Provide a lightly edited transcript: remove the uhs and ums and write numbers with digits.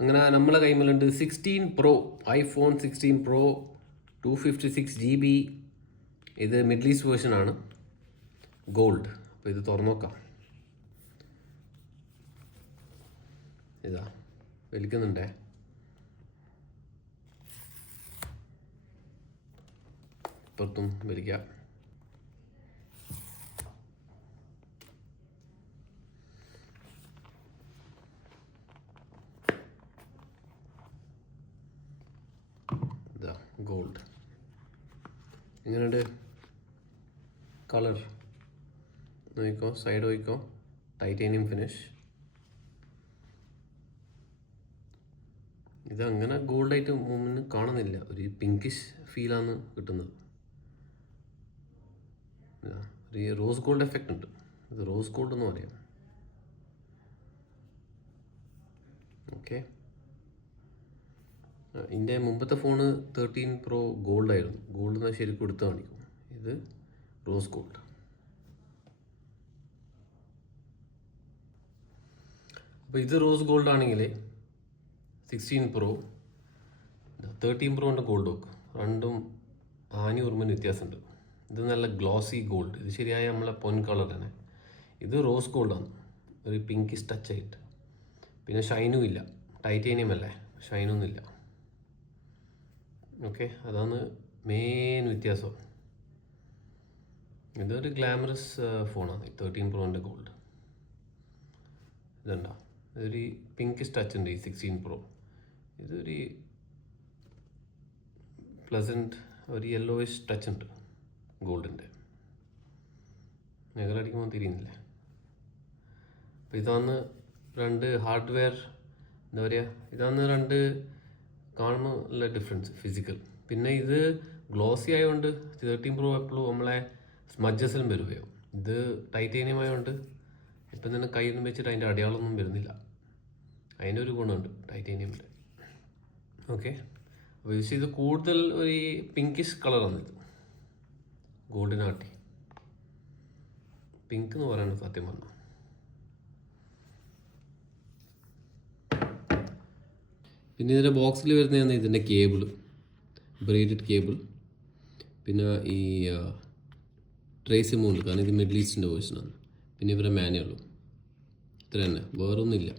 അങ്ങനെ നമ്മളെ കൈമലുണ്ട് 16 Pro, iPhone 16 Pro 256 GB. ഇത് മിഡിൽ ഈസ്റ്റ് വേർഷനാണ്, ഗോൾഡ്. അപ്പോൾ ഇത് തുറന്നു നോക്കാം. ഇതാ വലിക്കുന്നുണ്ടേ. പുറത്തും വലിക്കാം. ഇതാ ഗോൾഡ്. എങ്ങനെയുണ്ട് കളർ നോക്കിക്കോ, സൈഡ് നോക്കിക്കോ. Titanium finish. ഇതങ്ങനെ ഗോൾഡായിട്ട് മുന്നിൽ കാണുന്നില്ല, ഒരു പിങ്കിഷ് ഫീലാണ് കിട്ടുന്നത്. ഒരു റോസ് ഗോൾഡ് എഫക്റ്റ് ഉണ്ട്. ഇത് റോസ് ഗോൾഡ് എന്ന് പറയാം. ഓക്കെ, ഇതിൻ്റെ മുമ്പത്തെ ഫോണ് 13 Pro ഗോൾഡ് ആയിരുന്നു. ഗോൾഡ് എന്നാൽ ശരിക്കും എടുത്ത് കാണിക്കും. ഇത് റോസ് ഗോൾഡ്. അപ്പോൾ ഇത് റോസ് ഗോൾഡ് ആണെങ്കിൽ 16 Pro 13 Proൻ്റെ ഗോൾഡ് നോക്ക്, രണ്ടും ആനി ഉറുമ്പിന് വ്യത്യാസമുണ്ട്. ഇത് നല്ല ഗ്ലോസി ഗോൾഡ്, ഇത് ശരിയായ നമ്മളെ പൊൻ കളർ തന്നെ. ഇത് റോസ് ഗോൾഡാണ്, ഒരു പിങ്കിഷ് ടച്ച് ആയിട്ട്. പിന്നെ ഷൈനും ഇല്ല, ടൈറ്റാനിയം അല്ലേ, ഷൈനൊന്നും ഇല്ല. ഓക്കെ, അതാണ് മെയിൻ വ്യത്യാസം. ഇതൊരു ഗ്ലാമറസ് ഫോണാണ് 13 Proൻ്റെ ഗോൾഡ്. ഇതുണ്ടോ, ഇതൊരു പിങ്കിഷ് ടച്ച് ഉണ്ട് ഈ 16 Pro. ഇതൊരു പ്ലസൻറ്റ് ഒരു യെല്ലോയിഷ് ടച്ച് ഉണ്ട് ഗോൾഡിൻ്റെ. മേഖലടിക്കുമ്പോൾ തിരിയുന്നില്ലേ. അപ്പോൾ ഇതാണ് രണ്ട് ഹാർഡ്വെയർ, എന്താ പറയുക, ഇതാണ് രണ്ട് കാണുമ്പോൾ നല്ല ഡിഫറൻസ് ഫിസിക്കൽ. പിന്നെ ഇത് ഗ്ലോസി ആയതുകൊണ്ട് 13 Pro എപ്പോഴും നമ്മളെ സ്മഡ്ജസിലും വരുകയോ. ഇത് ടൈറ്റാനിയം ആയതുകൊണ്ട് ഇപ്പം തന്നെ കയ്യൊന്നും വെച്ചിട്ട് അതിൻ്റെ അടയാളമൊന്നും വരുന്നില്ല. അതിൻ്റെ ഒരു ഗുണമുണ്ട് ടൈറ്റാനിയമിൻ്റെ. ഓക്കെ, അപ്പോൾ ഇത് കൂടുതൽ ഒരു പിങ്കിഷ് കളറാണ്. ഇത് ഗോൾഡിനാട്ടി പിങ്ക് എന്ന് പറയുന്നത് സത്യം പറഞ്ഞാൽ. പിന്നെ ഇതിൻ്റെ ബോക്സിൽ വരുന്നതാണ് ഇതിൻ്റെ കേബിൾ, ബ്രേഡഡ് കേബിൾ. പിന്നെ ഈ ട്രേസിമും ഉണ്ട്, കാരണം ഇത് മിഡിൽ ഈസ്റ്റിൻ്റെ വേർഷനാണ്. പിന്നെ ഇവരുടെ മാനുവലും. ഇത്ര തന്നെ, വേറൊന്നുമില്ല.